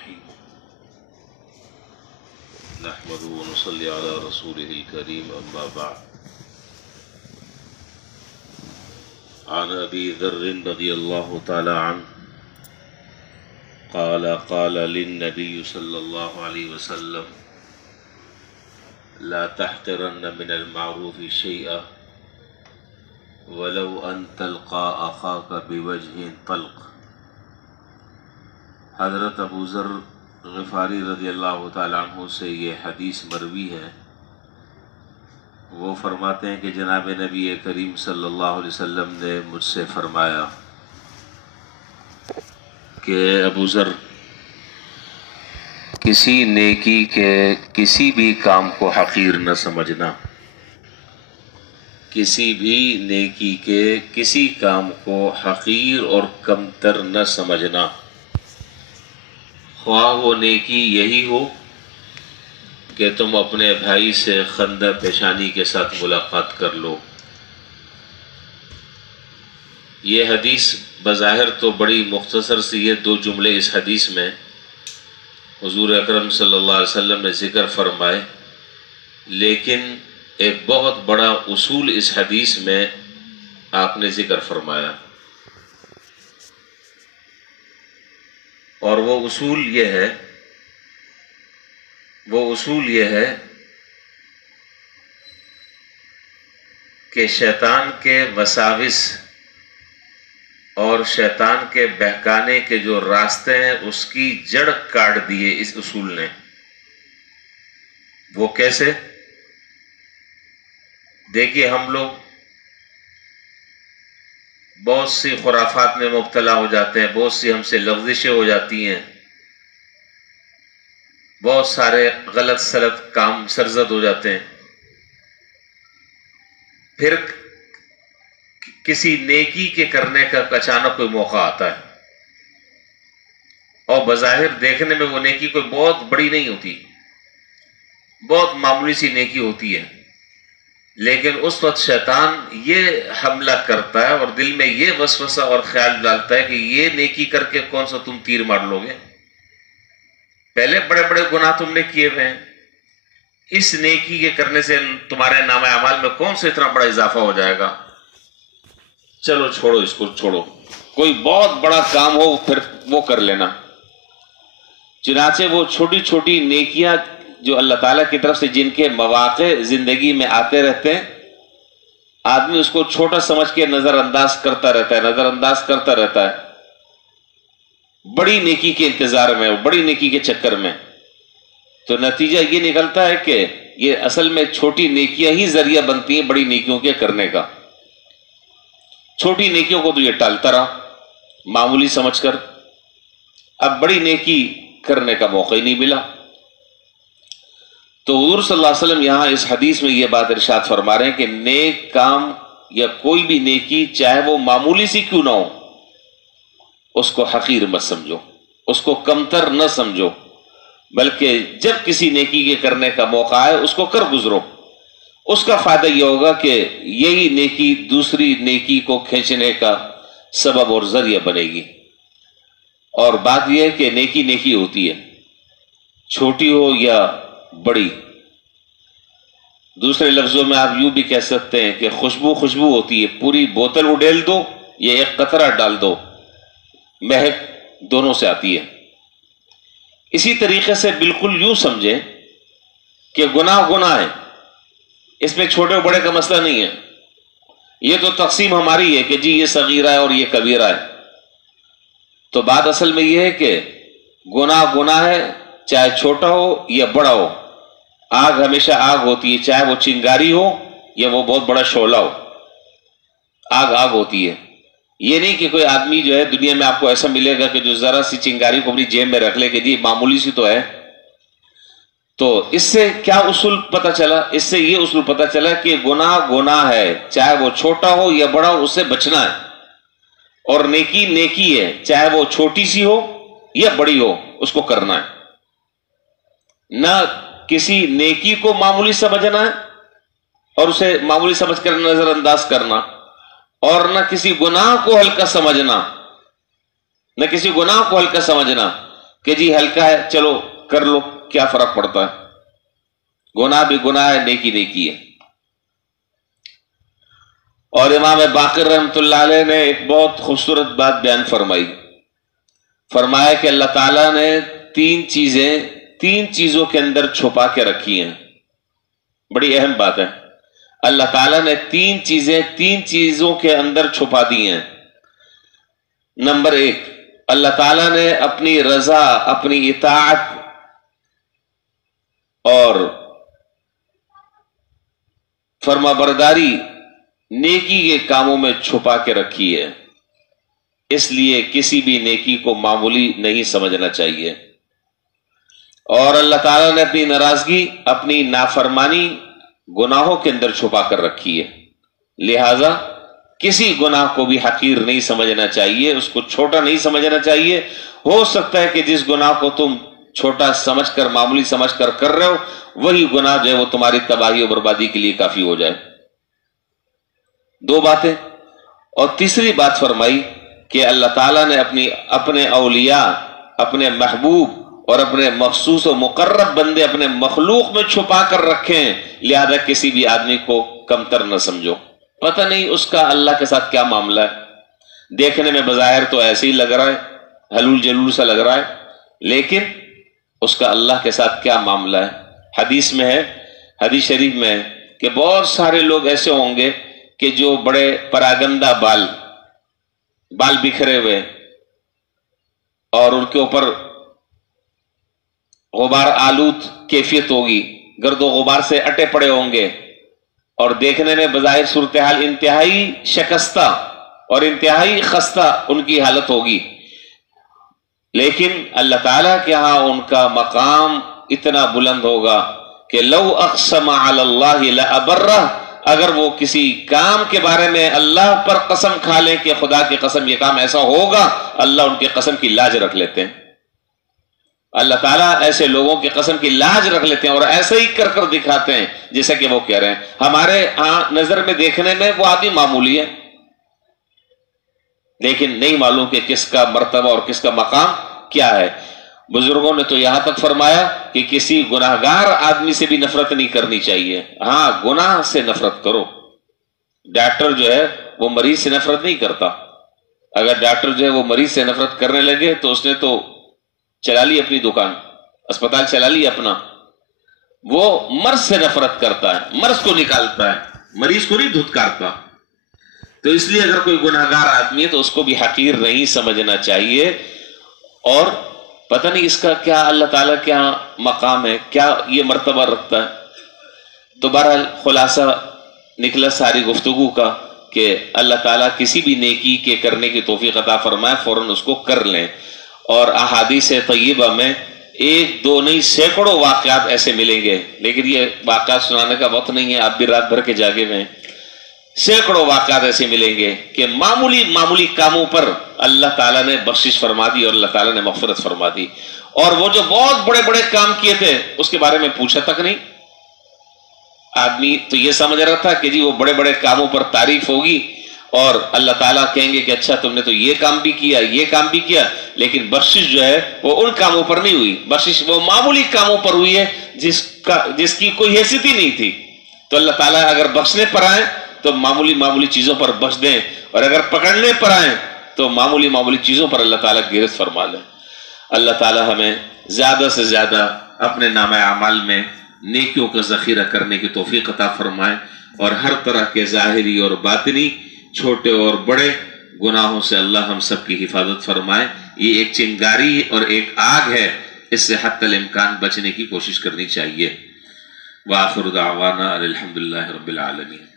الرحيم نحمده ونصلي على رسوله الكريم أما بعد عن أبي ذر رضي الله تعالى عنه قال للنبي صلى الله عليه وسلم لا تحقرن من المعروف شيئا ولو أن تلقى أخاك بوجه طلق۔ حضرت ابو ذر غفاری رضی اللہ تعالیٰ عنہ سے یہ حدیث مروی ہے۔ وہ فرماتے ہیں کہ جناب نبی کریم صلی اللہ علیہ وسلم نے مجھ سے فرمایا کہ ابو ذر، کسی نیکی کے کسی بھی کام کو حقیر نہ سمجھنا، کسی بھی نیکی کے کسی کام کو حقیر اور کمتر نہ سمجھنا، خواہ وہ نیکی یہی ہو کہ تم اپنے بھائی سے خندہ پیشانی کے ساتھ ملاقات کر لو۔ یہ حدیث بظاہر تو بڑی مختصر سی، یہ دو جملے اس حدیث میں حضور اکرم صلی اللہ علیہ وسلم نے ذکر فرمائے، لیکن ایک بہت بڑا اصول اس حدیث میں آپ نے ذکر فرمایا، اور وہ اصول یہ ہے کہ شیطان کے وساوس اور شیطان کے بہکانے کے جو راستے ہیں اس کی جڑ کاٹ دیے اس اصول نے۔ وہ کیسے؟ دیکھیے، ہم لوگ بہت سی خرافات میں مبتلا ہو جاتے ہیں، بہت سی ہم سے لغزشیں ہو جاتی ہیں، بہت سارے غلط سلط کام سرزد ہو جاتے ہیں، پھر کسی نیکی کے کرنے کا اچانک کوئی موقع آتا ہے، اور بظاہر دیکھنے میں وہ نیکی کوئی بہت بڑی نہیں ہوتی، بہت معمولی سی نیکی ہوتی ہے، لیکن اس وقت شیطان یہ حملہ کرتا ہے اور دل میں یہ وسوسہ اور خیال ڈالتا ہے کہ یہ نیکی کر کے کون سا تم تیر مار لو گے، پہلے بڑے بڑے گناہ تم نے کیے ہوئے ہیں، اس نیکی کے کرنے سے تمہارے نامہ اعمال میں کون سا اتنا بڑا اضافہ ہو جائے گا، چلو چھوڑو، اس کو چھوڑو، کوئی بہت بڑا کام ہو پھر وہ کر لینا۔ چنانچہ وہ چھوٹی چھوٹی نیکیاں جو اللہ تعالیٰ کی طرف سے جن کے مواقع زندگی میں آتے رہتے ہیں، آدمی اس کو چھوٹا سمجھ کے نظر انداز کرتا رہتا ہے بڑی نیکی کے انتظار میں، بڑی نیکی کے چکر میں، تو نتیجہ یہ نکلتا ہے کہ یہ اصل میں چھوٹی نیکیاں ہی ذریعہ بنتی ہیں بڑی نیکیوں کے کرنے کا۔ چھوٹی نیکیوں کو تو یہ ٹالتا رہا معمولی سمجھ کر، اب بڑی نیکی کرنے کا موقع ہی نہیں ملا۔ تو حضور صلی اللہ علیہ وسلم یہاں اس حدیث میں یہ بات ارشاد فرما رہے ہیں کہ نیک کام یا کوئی بھی نیکی چاہے وہ معمولی سی کیوں نہ ہو، اس کو حقیر مت سمجھو، اس کو کمتر نہ سمجھو، بلکہ جب کسی نیکی کے کرنے کا موقع آئے اس کو کر گزرو۔ اس کا فائدہ یہ ہوگا کہ یہی نیکی دوسری نیکی کو کھینچنے کا سبب اور ذریعہ بنے گی۔ اور بات یہ ہے کہ نیکی نیکی ہوتی ہے، چھوٹی ہو یا بڑی۔ دوسرے لفظوں میں آپ یوں بھی کہہ سکتے ہیں کہ خوشبو ہوتی ہے، پوری بوتل اڈیل دو یا ایک قطرہ ڈال دو، مہک دونوں سے آتی ہے۔ اسی طریقے سے بالکل یوں سمجھیں کہ گناہ ہے، اس میں چھوٹے و بڑے کا مسئلہ نہیں ہے، یہ تو تقسیم ہماری ہے کہ جی یہ صغیرہ ہے اور یہ کبیرہ ہے۔ تو بات اصل میں یہ ہے کہ گناہ ہے، چاہے چھوٹا ہو یا بڑا ہو، آگ ہمیشہ آگ ہوتی ہے، چاہے وہ چنگاری ہو یا وہ بہت بڑا شعلہ ہو، آگ ہوتی ہے۔ یہ نہیں کہ کوئی آدمی جو ہے دنیا میں آپ کو ایسا ملے گا کہ جو ذرا سی چنگاری کو اپنی جیب میں رکھ لے کہ جی معمولی سی تو ہے۔ تو اس سے کیا اصول پتہ چلا؟ اس سے یہ اصول پتہ چلا کہ گناہ ہے، چاہے وہ چھوٹا ہو یا بڑا ہو، اس سے بچنا ہے، اور نیکی ہے، چاہے وہ چھوٹی سی ہو یا بڑی ہو، اس کو کرنا ہے۔ نہ کسی نیکی کو معمولی سمجھنا ہے اور اسے معمولی سمجھ کر نظر انداز کرنا، اور نہ کسی گناہ کو ہلکا سمجھنا، کہ جی ہلکا ہے چلو کر لو، کیا فرق پڑتا ہے، گناہ بھی گناہ ہے، نیکی نیکی ہے۔ اور امام باقر رحمۃ اللہ علیہ نے ایک بہت خوبصورت بات بیان فرمائی، فرمایا کہ اللہ تعالیٰ نے تین چیزوں کے اندر چھپا کے رکھی ہیں، بڑی اہم بات ہے۔ اللہ تعالیٰ نے تین چیزوں کے اندر چھپا دی ہیں۔ نمبر 1، اللہ تعالیٰ نے اپنی رضا، اپنی اطاعت اور فرما برداری نیکی کے کاموں میں چھپا کے رکھی ہے، اس لیے کسی بھی نیکی کو معمولی نہیں سمجھنا چاہیے۔ اور اللہ تعالیٰ نے اپنی ناراضگی، اپنی نافرمانی گناہوں کے اندر چھپا کر رکھی ہے، لہذا کسی گناہ کو بھی حقیر نہیں سمجھنا چاہیے، اس کو چھوٹا نہیں سمجھنا چاہیے۔ ہو سکتا ہے کہ جس گناہ کو تم چھوٹا سمجھ کر، معمولی سمجھ کر کر رہے ہو، وہی گناہ جو ہے وہ تمہاری تباہی و بربادی کے لیے کافی ہو جائے۔ 2 باتیں۔ اور تیسری بات فرمائی کہ اللہ تعالیٰ نے اپنے اولیاء، اپنے محبوب اور اپنے مخصوص و مقرب بندے اپنے مخلوق میں چھپا کر رکھے ہیں، لہذا کسی بھی آدمی کو کمتر نہ سمجھو۔ پتہ نہیں اس کا اللہ کے ساتھ کیا معاملہ ہے، دیکھنے میں بظاہر تو ایسے ہی لگ رہا ہے، حلول جلول سا لگ رہا ہے، لیکن اس کا اللہ کے ساتھ کیا معاملہ ہے۔ حدیث میں ہے، حدیث شریف میں ہے کہ بہت سارے لوگ ایسے ہوں گے کہ جو بڑے پراگندہ بال بکھرے ہوئے اور ان کے اوپر غبار آلود کیفیت ہوگی، گرد و غبار سے اٹے پڑے ہوں گے، اور دیکھنے میں بظاہر صورتحال انتہائی شکستہ اور انتہائی خستہ ان کی حالت ہوگی، لیکن اللہ تعالیٰ کے ہاں ان کا مقام اتنا بلند ہوگا کہ لو اقسم علی اللہ لابرہ، اگر وہ کسی کام کے بارے میں اللہ پر قسم کھا لیں کہ خدا کی قسم یہ کام ایسا ہوگا، اللہ ان کی قسم کی لاج رکھ لیتے ہیں۔ اللہ تعالیٰ ایسے لوگوں کی قسم کی لاج رکھ لیتے ہیں اور ایسا ہی کر کر دکھاتے ہیں جیسا کہ وہ کہہ رہے ہیں۔ ہمارے ہاں نظر میں دیکھنے میں وہ آدمی معمولی ہے، لیکن نہیں معلوم کہ کس کا مرتبہ اور کس کا مقام کیا ہے۔ بزرگوں نے تو یہاں تک فرمایا کہ کسی گناہگار آدمی سے بھی نفرت نہیں کرنی چاہیے، ہاں گناہ سے نفرت کرو۔ ڈاکٹر جو ہے وہ مریض سے نفرت نہیں کرتا، اگر ڈاکٹر جو ہے وہ مریض سے نفرت کرنے لگے تو اس نے تو چلا لی اپنی دکان، اسپتال چلا لی اپنا۔ وہ مرض سے نفرت کرتا ہے، مرض کو نکالتا ہے، مریض کو نہیں دھتکارتا۔ تو اس لیے اگر کوئی گناہگار آدمی ہے تو اس کو بھی حقیر نہیں سمجھنا چاہیے، اور پتہ نہیں اس کا کیا اللہ تعالیٰ کیا مقام ہے، کیا یہ مرتبہ رکھتا ہے۔ تو بہرحال خلاصہ نکلا ساری گفتگو کا کہ اللہ تعالیٰ کسی بھی نیکی کے کرنے کی توفیق عطا فرمائے، فوراً اس کو کر لیں۔ اور احادیث طیبہ میں 1-2 نہیں سینکڑوں واقعات ایسے ملیں گے، لیکن یہ واقعات سنانے کا وقت نہیں ہے، آپ بھی رات بھر کے جاگے ہوئے ہیں۔ سینکڑوں واقعات ایسے ملیں گے کہ معمولی کاموں پر اللہ تعالیٰ نے بخشش فرما دی اور اللہ تعالیٰ نے مغفرت فرما دی، اور وہ جو بہت بڑے بڑے کام کیے تھے اس کے بارے میں پوچھا تک نہیں۔ آدمی تو یہ سمجھ رہا تھا کہ جی وہ بڑے بڑے کاموں پر تعریف ہوگی اور اللہ تعالیٰ کہیں گے کہ اچھا تم نے تو یہ کام بھی کیا، یہ کام بھی کیا، لیکن بخشش جو ہے وہ ان کاموں پر نہیں ہوئی، بخشش وہ معمولی کاموں پر ہوئی ہے جس کی کوئی حیثیت ہی نہیں تھی۔ تو اللہ تعالیٰ اگر بخشنے پر آئیں تو معمولی چیزوں پر بخش دیں، اور اگر پکڑنے پر آئیں تو معمولی چیزوں پر اللہ تعالیٰ گرفت فرما لیں۔ اللہ تعالیٰ ہمیں زیادہ سے زیادہ اپنے نامہ اعمال میں نیکیوں کا ذخیرہ کرنے کی توفیق عطا فرمائے، اور ہر طرح کے ظاہری اور باطنی چھوٹے اور بڑے گناہوں سے اللہ ہم سب کی حفاظت فرمائے۔ یہ ایک چنگاری اور ایک آگ ہے، اس سے حتی الامکان بچنے کی کوشش کرنی چاہیے۔ وآخر دعوانا الحمدللہ رب العالمین۔